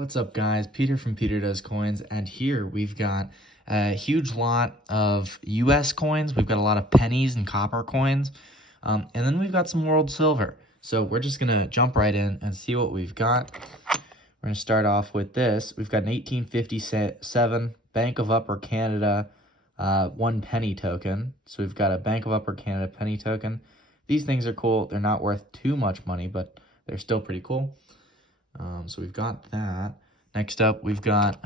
What's up, guys? Peter from Peter Does Coins, and here we've got a huge lot of US coins. We've got a lot of pennies and copper coins, and then we've got some world silver. So we're just going to jump right in and see what we've got. We're going to start off with this. We've got an 1857 Bank of Upper Canada 1 penny token. So we've got a Bank of Upper Canada penny token. These things are cool. They're not worth too much money, but they're still pretty cool. So we've got that. Next up, we've got,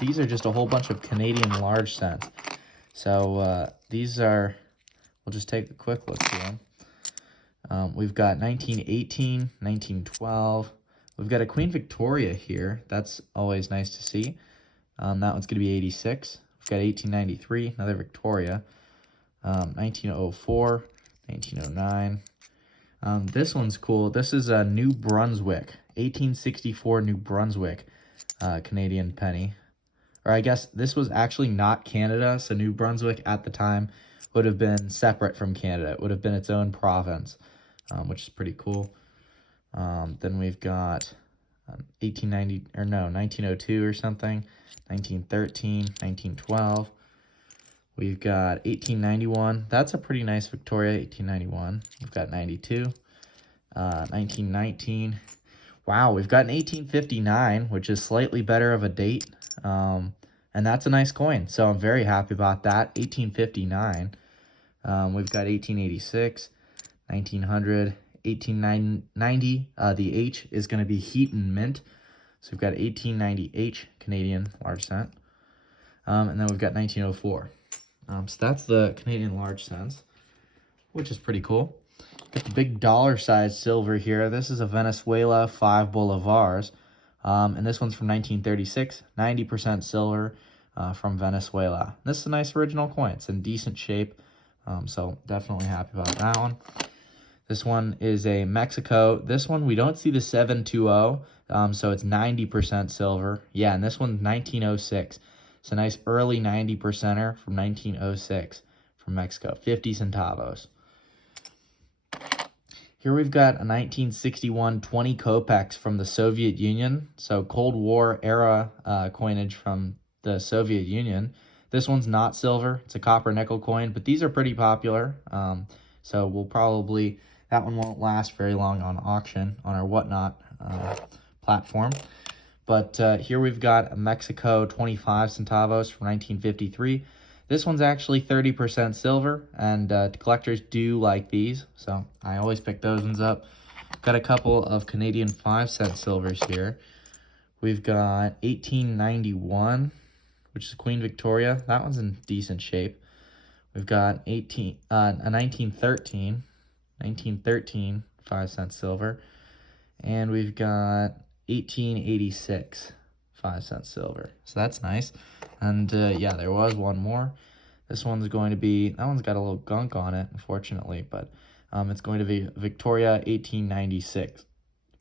these are just a whole bunch of Canadian large cents. So these are, we'll just take a quick look through them. We've got 1918, 1912. We've got a Queen Victoria here. That's always nice to see. That one's going to be 86. We've got 1893, another Victoria. 1904, 1909. This one's cool. This is a New Brunswick, 1864 New Brunswick Canadian penny. Or I guess this was actually not Canada, so New Brunswick at the time would have been separate from Canada. It would have been its own province, which is pretty cool. Then we've got 1902 or something, 1913, 1912. We've got 1891. That's a pretty nice Victoria, 1891. We've got 92, 1919. Wow, we've got an 1859, which is slightly better of a date. And that's a nice coin, so I'm very happy about that. 1859. We've got 1886, 1900, 1890. The H is going to be Heat and Mint. So we've got 1890 H, Canadian large cent. And then we've got 1904. So that's the Canadian large cents, which is pretty cool. Got the big dollar-sized silver here. This is a Venezuela 5 bolivars, and this one's from 1936, 90% silver from Venezuela. This is a nice original coin. It's in decent shape, so definitely happy about that one. This one is a Mexico. This one, we don't see the 720, so it's 90% silver. Yeah, and this one's 1906. It's a nice early 90%er from 1906 from Mexico, 50 centavos. Here we've got a 1961 20 kopecks from the Soviet Union, so Cold War era coinage from the Soviet Union. This one's not silver, it's a copper nickel coin, but these are pretty popular, so we'll probably, that one won't last very long on auction on our Whatnot platform. But here we've got a Mexico 25 centavos from 1953. This one's actually 30% silver, and collectors do like these, so I always pick those ones up. Got a couple of Canadian 5-cent silvers here. We've got 1891, which is Queen Victoria. That one's in decent shape. We've got a 1913 5-cent silver, and we've got 1886 5-cent silver, so that's nice. And yeah, there was one more. This one's going to be, that one's got a little gunk on it, unfortunately, but it's going to be Victoria 1896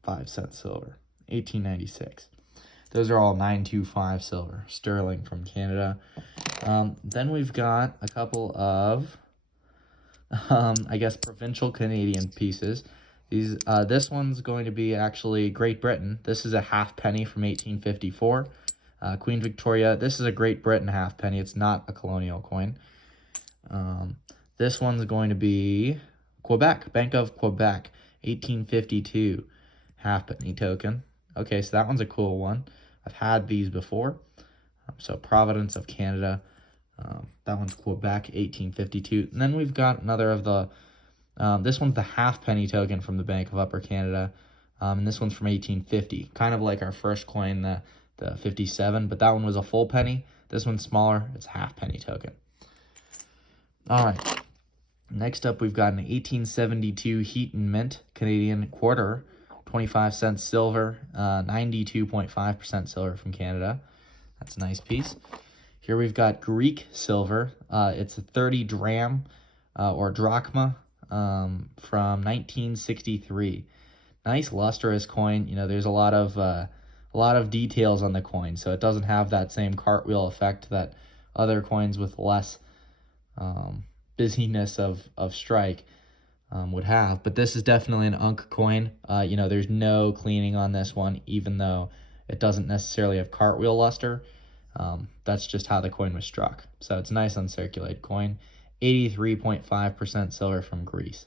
5-cent silver, 1896. Those are all 925 silver, sterling from Canada. Then we've got a couple of I guess provincial Canadian pieces. These, this one's going to be actually Great Britain. This is a half penny from 1854. Queen Victoria, this is a Great Britain half penny. It's not a colonial coin. This one's going to be Quebec, Bank of Quebec, 1852 half penny token. Okay, so that one's a cool one. I've had these before. So Providence of Canada. That one's Quebec, 1852. And then we've got another of the, this one's the half penny token from the Bank of Upper Canada. And this one's from 1850, kind of like our first coin, the 57, but that one was a full penny. This one's smaller, it's a half penny token. All right, next up we've got an 1872 Heat and Mint Canadian quarter, 25 cents silver, 92.5% silver from Canada. That's a nice piece. Here we've got Greek silver. It's a 30 dram or drachma from 1963. Nice lustrous coin. You know, there's a lot of details on the coin, so it doesn't have that same cartwheel effect that other coins with less busyness of strike would have. But this is definitely an Unk coin. You know, there's no cleaning on this one, even though it doesn't necessarily have cartwheel luster. That's just how the coin was struck. So it's a nice uncirculated coin. 83.5% silver from Greece.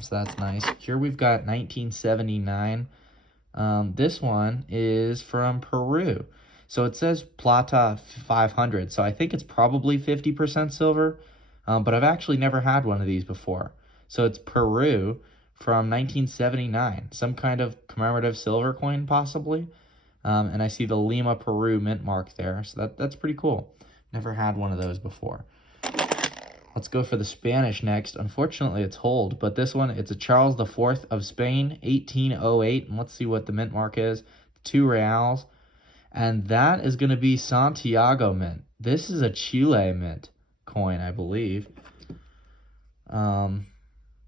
So that's nice. Here we've got 1979. This one is from Peru. So it says Plata 500, so I think it's probably 50% silver, but I've actually never had one of these before. So it's Peru from 1979, some kind of commemorative silver coin possibly. And I see the Lima, Peru mint mark there, so that's pretty cool. Never had one of those before. Let's go for the Spanish next. Unfortunately, it's hold, but this one, it's a Charles IV of Spain, 1808, and let's see what the mint mark is. 2 reals, and that is going to be Santiago mint. This is a Chile mint coin, I believe.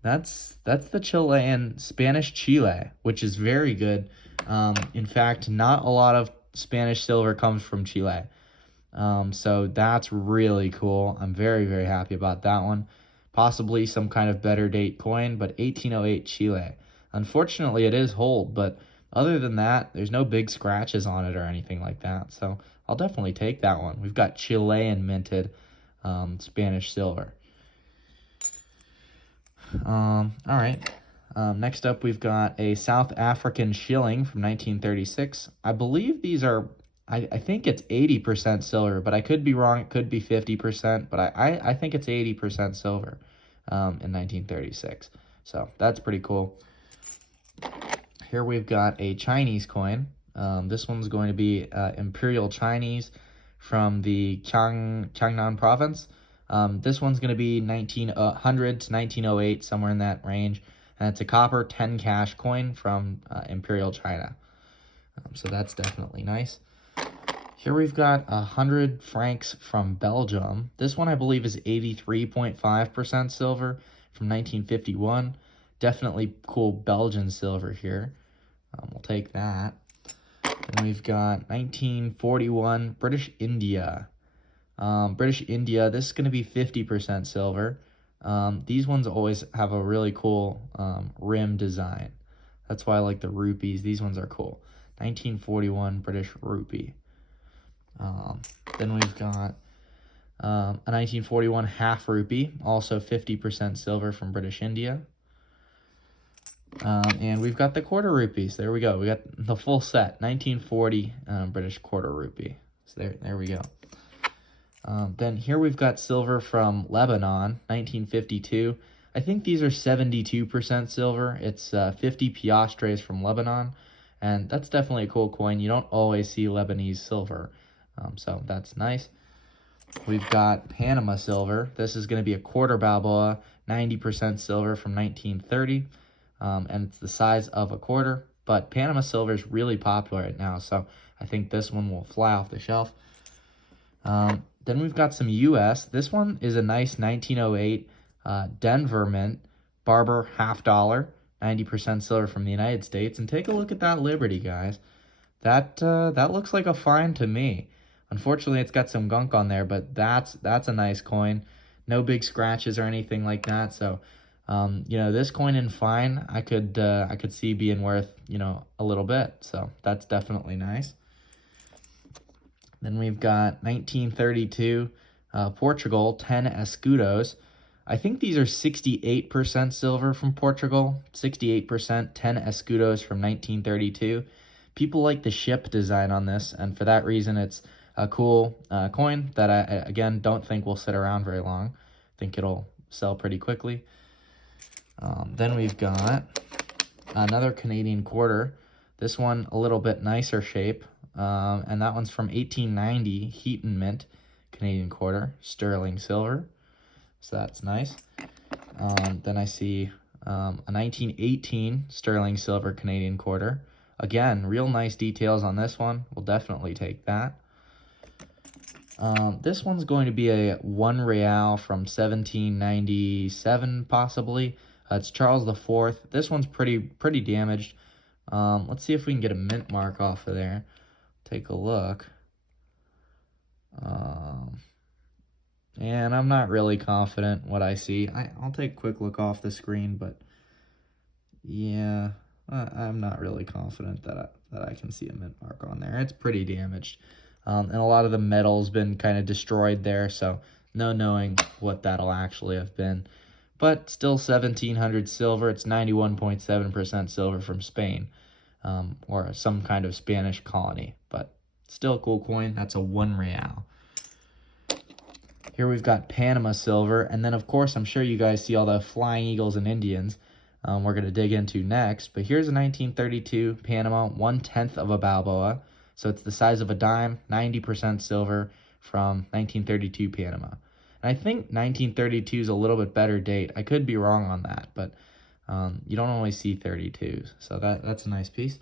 That's the Chilean Spanish Chile, which is very good. In fact, not a lot of Spanish silver comes from Chile. So that's really cool. I'm very, very happy about that one. Possibly some kind of better date coin, but 1808 Chile. Unfortunately, it is hold, but other than that, there's no big scratches on it or anything like that. So I'll definitely take that one. We've got Chilean minted Spanish silver. All right. Next up, we've got a South African shilling from 1936. I believe these are, I think it's 80% silver, but I could be wrong. It could be 50%, but I think it's 80% silver in 1936. So that's pretty cool. Here we've got a Chinese coin. This one's going to be Imperial Chinese from the Jiangnan province. This one's going to be 1900 to 1908, somewhere in that range. And it's a copper 10 cash coin from Imperial China. So that's definitely nice. Here we've got 100 francs from Belgium. This one I believe is 83.5% silver from 1951. Definitely cool Belgian silver here. We'll take that. And we've got 1941 British India. British India, this is going to be 50% silver. These ones always have a really cool rim design. That's why I like the rupees. These ones are cool. 1941 British rupee. Then we've got a 1941 half rupee, also 50% silver from British India. And we've got the quarter rupees. There we go. We got the full set, 1940 British quarter rupee. So there we go. Then here we've got silver from Lebanon, 1952. I think these are 72% silver. It's 50 piastres from Lebanon, and that's definitely a cool coin. You don't always see Lebanese silver, so that's nice. We've got Panama silver. This is going to be a quarter Balboa, 90% silver from 1930, and it's the size of a quarter. But Panama silver is really popular right now, so I think this one will fly off the shelf. Then we've got some U.S. This one is a nice 1908 Denver mint, Barber half dollar, 90% silver from the United States. And take a look at that Liberty, guys. That looks like a find to me. Unfortunately, it's got some gunk on there, but that's a nice coin. No big scratches or anything like that. So, this coin in fine, I could see being worth, a little bit. So that's definitely nice. Then we've got 1932 Portugal 10 escudos. I think these are 68% silver from Portugal, 68% 10 escudos from 1932. People like the ship design on this, and for that reason, it's a cool coin that I, again, don't think will sit around very long. I think it'll sell pretty quickly. Then we've got another Canadian quarter. This one a little bit nicer shape. And that one's from 1890, Heaton Mint, Canadian quarter, sterling silver. So that's nice. Then I see a 1918 sterling silver Canadian quarter. Again, real nice details on this one. We'll definitely take that. This one's going to be a 1 real from 1797, possibly. It's Charles IV. This one's pretty damaged. Let's see if we can get a mint mark off of there. Take a look. And I'm not really confident what I see. I'll take a quick look off the screen, but yeah, I'm not really confident that I can see a mint mark on there. It's pretty damaged. And a lot of the metal's been kind of destroyed there, so no knowing what that'll actually have been. But still 1,700 silver. It's 91.7% silver from Spain, or some kind of Spanish colony. But still a cool coin. That's a 1 real. Here we've got Panama silver, and then of course I'm sure you guys see all the flying eagles and Indians we're going to dig into next. But here's a 1932 Panama 1/10 of a Balboa. So it's the size of a dime, 90% silver from 1932 Panama. And I think 1932 is a little bit better date. I could be wrong on that, but you don't always see 32s. So that's a nice piece.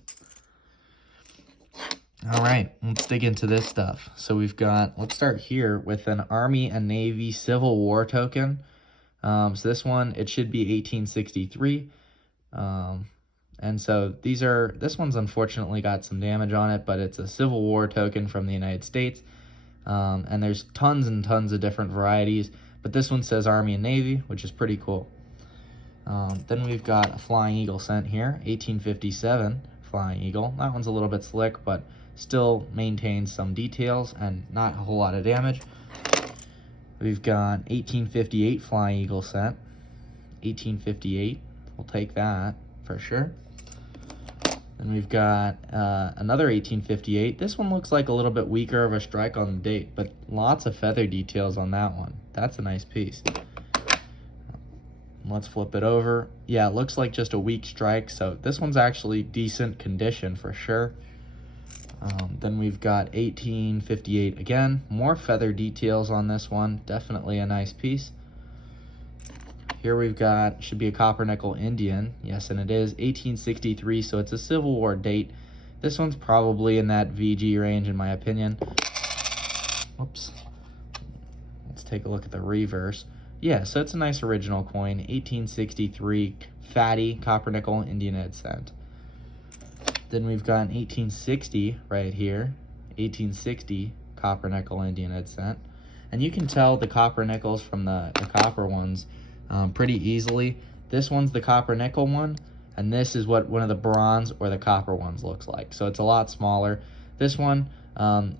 All right, let's dig into this stuff. So we've got, let's start here with an Army and Navy Civil War token. So this one, it should be 1863. And so this one's unfortunately got some damage on it, but it's a Civil War token from the United States. And there's tons and tons of different varieties, but this one says Army and Navy, which is pretty cool. Then we've got a Flying Eagle cent here, 1857 Flying Eagle. That one's a little bit slick, but still maintains some details and not a whole lot of damage. We've got 1858 Flying Eagle cent, 1858. We'll take that for sure. Then we've got another 1858. This one looks like a little bit weaker of a strike on the date, but lots of feather details on that one. That's a nice piece. Let's flip it over. Yeah, it looks like just a weak strike, so this one's actually decent condition for sure. Then we've got 1858 again. More feather details on this one. Definitely a nice piece. Here we've got, should be a copper nickel Indian. Yes, and it is 1863, so it's a Civil War date. This one's probably in that VG range in my opinion. Whoops. Let's take a look at the reverse. Yeah, so it's a nice original coin. 1863 fatty copper nickel Indian head cent. Then we've got an 1860 right here. 1860 copper nickel Indian head cent. And you can tell the copper nickels from the copper ones pretty easily. This one's the copper nickel one, and this is what one of the bronze or the copper ones looks like. So it's a lot smaller. This one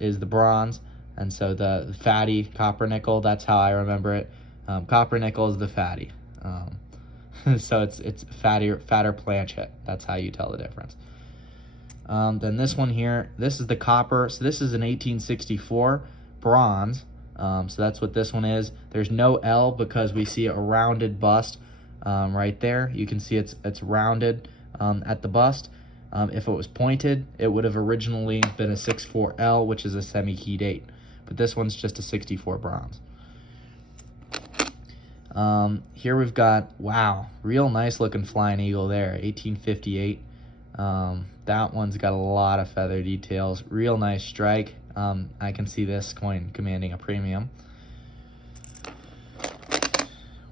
is the bronze, and so the fatty copper nickel, that's how I remember it. Copper nickel is the fatty. So it's fatter planchet. That's how you tell the difference. Then this one here, this is the copper. So this is an 1864 bronze. So that's what this one is. There's no L because we see a rounded bust right there. You can see it's rounded at the bust. If it was pointed, it would have originally been a 64 L, which is a semi-key date. But this one's just a 64 bronze. Here we've got, wow, real nice looking Flying Eagle there, 1858. That one's got a lot of feather details. Real nice strike. I can see this coin commanding a premium.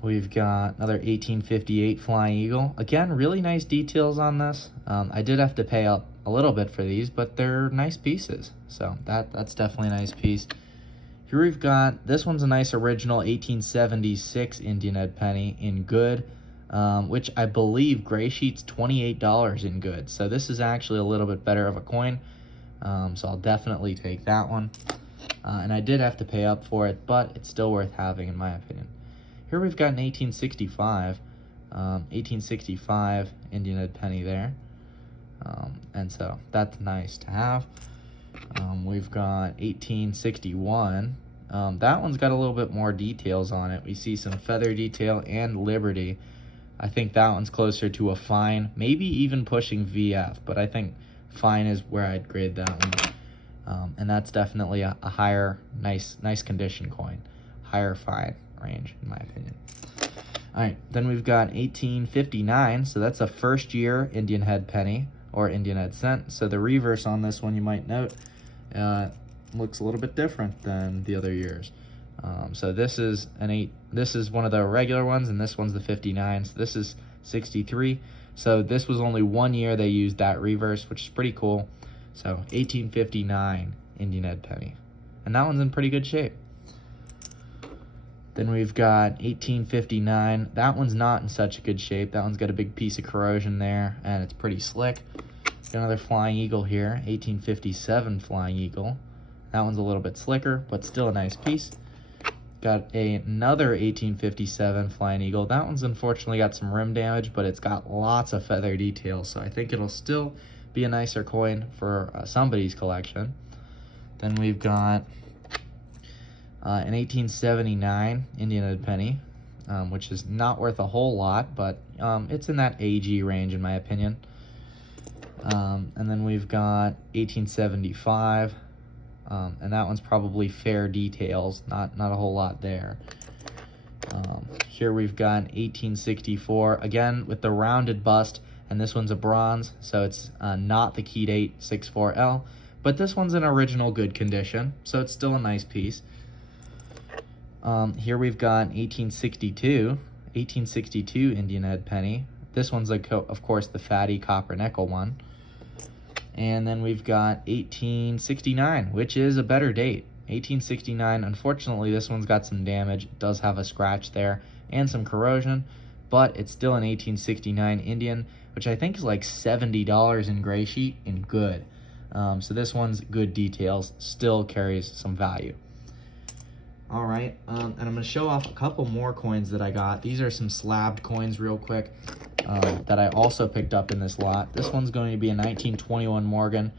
We've got another 1858 Flying Eagle. Again, really nice details on this. I did have to pay up a little bit for these, but they're nice pieces. So that's definitely a nice piece. Here we've got, this one's a nice original 1876 Indian head penny in good, which I believe gray sheet's $28 in good. So this is actually a little bit better of a coin. So I'll definitely take that one. And I did have to pay up for it, but it's still worth having in my opinion. Here we've got an 1865 Indian head penny there. And so that's nice to have. We've got 1861. That one's got a little bit more details on it. We see some feather detail and Liberty. I think that one's closer to a fine, maybe even pushing VF, but I think fine is where I'd grade that one. And that's definitely a higher, nice condition coin. Higher fine range, in my opinion. All right, then we've got 1859. So that's a first year Indian head penny or Indian head cent. So the reverse on this one, you might note, looks a little bit different than the other years. So this is this is one of the regular ones, and this one's the 59. So this is 63. So this was only 1 year they used that reverse, which is pretty cool. So 1859 Indian head penny, and that one's in pretty good shape. Then we've got 1859. That one's not in such a good shape. That one's got a big piece of corrosion there, and it's pretty slick. Got another Flying Eagle here, 1857 Flying Eagle. That one's a little bit slicker, but still a nice piece. Got another 1857 Flying Eagle. That one's unfortunately got some rim damage, but it's got lots of feather details, so I think it'll still be a nicer coin for somebody's collection. Then we've got an 1879 Indian Head penny, which is not worth a whole lot, but it's in that AG range in my opinion. And then we've got 1875, and that one's probably fair details, not a whole lot there. Here we've got 1864, again with the rounded bust, and this one's a bronze, so it's not the key date 64L, but this one's in original good condition, so it's still a nice piece. Here we've got 1862 Indian Head penny. This one's, of course, the fatty copper nickel one. And then we've got 1869, which is a better date. 1869, unfortunately, this one's got some damage. It does have a scratch there and some corrosion, but it's still an 1869 Indian, which I think is like $70 in gray sheet and good. So this one's good details, still carries some value. All right, and I'm going to show off a couple more coins that I got. These are some slabbed coins real quick that I also picked up in this lot. This one's going to be a 1921 Morgan,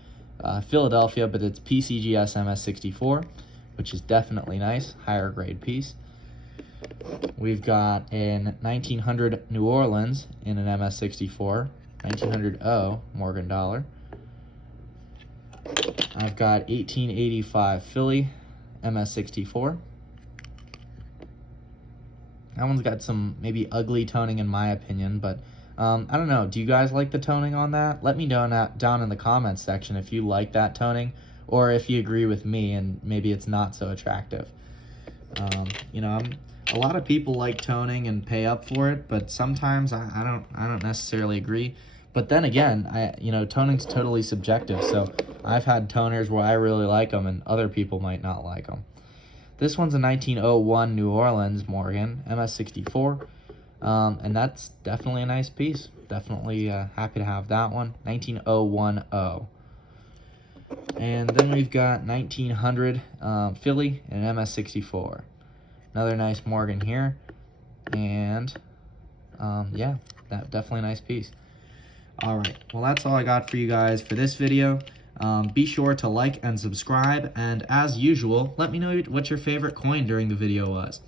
Philadelphia, but it's PCGS MS64, which is definitely nice, higher grade piece. We've got an 1900 New Orleans in an MS64, 1900 O Morgan dollar. I've got 1885 Philly MS64. That one's got some maybe ugly toning in my opinion, but I don't know. Do you guys like the toning on that? Let me know down in the comments section if you like that toning, or if you agree with me and maybe it's not so attractive. You know, a lot of people like toning and pay up for it, but sometimes I don't necessarily agree. But then again, you know, toning's totally subjective. So I've had toners where I really like them and other people might not like them. This one's a 1901 New Orleans Morgan, MS64, and that's definitely a nice piece. Definitely happy to have that one, 1901 O. And then we've got 1900 Philly and an MS64. Another nice Morgan here, and yeah, definitely a nice piece. All right, well, that's all I got for you guys for this video. Be sure to like and subscribe, and as usual, let me know what your favorite coin during the video was.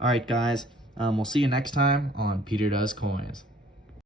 All right, guys, we'll see you next time on Peter Does Coins.